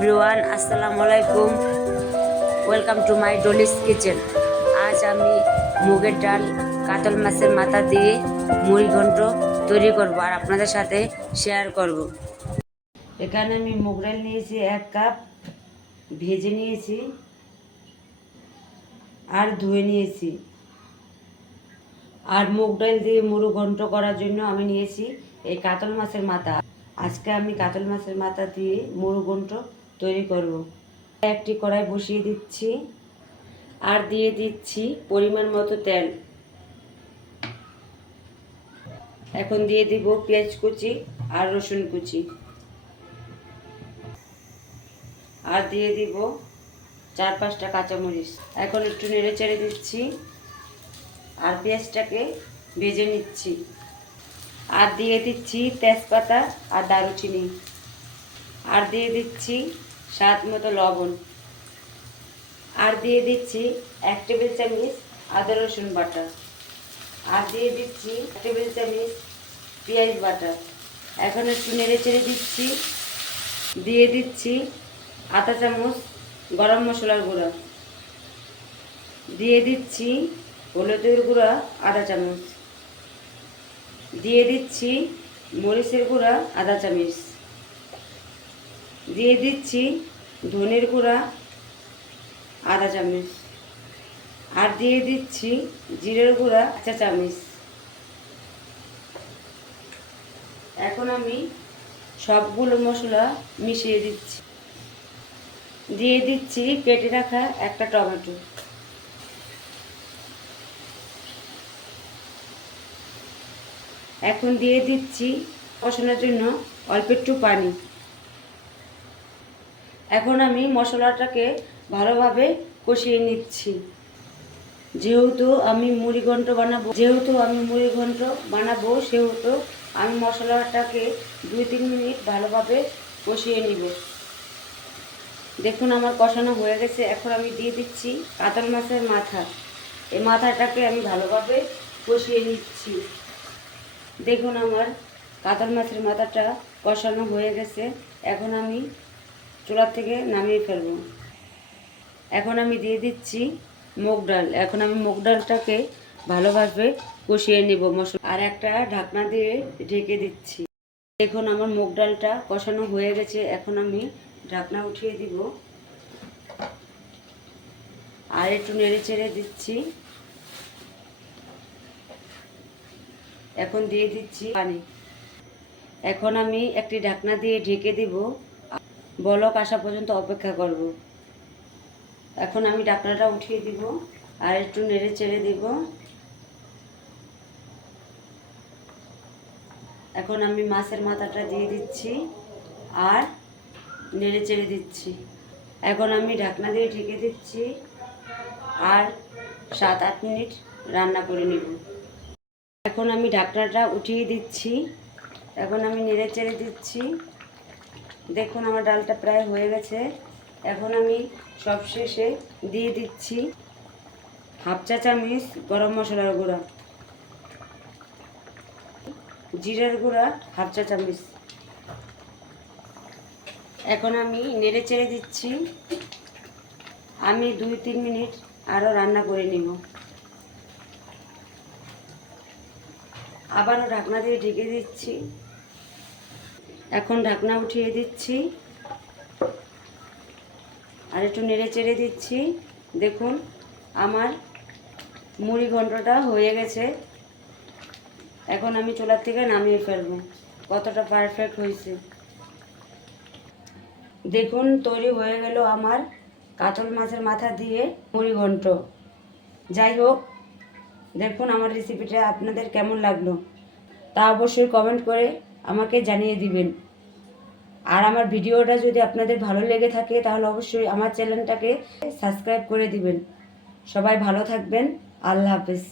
Everyone, আসসালামু আলাইকুম। Welcome to my Dolly's kitchen. আজ আমি মুগের ডাল, কাতল মাছের মাথা দিয়ে মুড়ি ঘন্ট তৈরি করব আর আপনাদের সাথে শেয়ার করব। এখানে আমি মুগ ডাল নিয়েছি 1 কাপ, ভেজে নিয়েছি আর ধুয়ে নিয়েছি। আর মুগ ডাল দিয়ে মুড়ি ঘন্ট করার জন্য আমি নিয়েছি এই কাতল মাছের মাথা। আজকে আমি কাতল মাছের মাথা দিয়ে মুড়ি ঘন্ট তৈরি করব। একটি কড়াই বসিয়ে দিচ্ছি আর দিয়ে দিচ্ছি পরিমাণ মতো তেল। এখন দিয়ে দিব পেঁয়াজ কুচি আর রসুন কুচি, আর দিয়ে দিব 4-5টা কাঁচামরিচ। এখন একটু নেড়ে চেড়ে দিচ্ছি আর পেঁয়াজটাকে ভেজে নিচ্ছি। আর দিয়ে দিচ্ছি তেজপাতা আর দারুচিনি, আর দিয়ে দিচ্ছি স্বাদ মতো লবণ, আর দিয়ে দিচ্ছি 1 টেবিল চামচ আদা রসুন বাটা, আর দিয়ে দিচ্ছি 1 টেবিল চামচ পেঁয়াজ বাটা। এখন একটু নেড়ে চেড়ে দিচ্ছি। দিয়ে দিচ্ছি আধা চামচ গরম মশলার গুঁড়া, দিয়ে দিচ্ছি হলুদের গুঁড়া আধা চামচ, দিয়ে দিচ্ছি মরিচের গুঁড়া আধা চামচ, দিয়ে দিচ্ছি ধনের গুঁড়া আধা চামচ, আর দিয়ে দিচ্ছি জিরের গুঁড়া 1 চা চামচ। এখন আমি সবগুলো মশলা মিশিয়ে দিচ্ছি। দিয়ে দিচ্ছি কেটে রাখা একটা টমেটো। এখন দিয়ে দিচ্ছি কষানোর জন্য অল্প একটু পানি। এখন আমি মশলাটাকে ভালোভাবে কষিয়ে নিচ্ছি। যেহেতু আমি মুড়ি ঘন্ট বানাবো সেহেতু আমি মশলাটাকে 2-3 মিনিট ভালোভাবে কষিয়ে নিব। দেখুন আমার কষানো হয়ে গেছে। এখন আমি দিয়ে দিচ্ছি কাতল মাছের মাথা। এই মাথাটাকে আমি ভালোভাবে কষিয়ে নিচ্ছি। দেখুন আমার কাতল মাছের মাথাটা কষানো হয়ে গেছে। এখন আমি চুলা থেকে নামিয়ে ফেলব। এখন আমি দিয়ে দিচ্ছি মুগ ডাল। এখন আমি মুগ ডালটাকে ভালোভাবে কষিয়ে নেব মশলা, আর একটা ঢাকনা দিয়ে ঢেকে দিচ্ছি। দেখুন আমার মুগ ডালটা কষানো হয়ে গেছে। এখন আমি ঢাকনা উঠিয়ে দিব আর একটু নেড়ে চেড়ে দিচ্ছি। এখন দিয়ে দিচ্ছি পানি। এখন আমি একটি ঢাকনা দিয়ে ঢেকে দিব, বলক আসা পর্যন্ত অপেক্ষা করব। এখন আমি ঢাকনাটা উঠিয়ে দিব আর একটু নেড়ে চেড়ে দিব। এখন আমি মাছের মাথাটা দিয়ে দিচ্ছি আর নেড়ে চেড়ে দিচ্ছি। এখন আমি ঢাকনা দিয়ে ঢেকে দিচ্ছি আর 7-8 মিনিট রান্না করে নেব। এখন আমি ঢাকনাটা উঠিয়ে দিচ্ছি। এখন আমি নেড়ে চেড়ে দিচ্ছি। দেখুন আমার ডালটা প্রায় হয়ে গেছে। এখন আমি সবশেষে দিয়ে দিচ্ছি 1/2 চা চামচ গরম মশলার গুঁড়া, জিরার গুঁড়া 1/2 চা চামচ। এখন আমি নেড়ে চেড়ে দিচ্ছি। আমি 2-3 মিনিট আরও রান্না করে নিব। আবারও ঢাকনা দিয়ে ঢেকে দিচ্ছি। এখন ঢাকনা উঠিয়ে দিচ্ছি আর একটু নেড়ে চেড়ে দিচ্ছি। দেখুন আমার মুড়ি ঘন্টটা হয়ে গেছে। এখন আমি চুলার থেকে নামিয়ে ফেলবো। কতটা পারফেক্ট হয়েছে দেখুন। তৈরি হয়ে গেল আমার কাতল মাছের মাথা দিয়ে মুড়ি ঘন্ট। যাই হোক, দেখুন আমার রেসিপিটা আপনাদের কেমন লাগলো তা অবশ্যই কমেন্ট করে আমাকে জানিয়ে দিবেন। আর আমার ভিডিওটা যদি আপনাদের ভালো লেগে থাকে তাহলে অবশ্যই আমার চ্যানেলটাকে সাবস্ক্রাইব করে দিবেন। সবাই ভালো থাকবেন। আল্লাহ হাফেজ।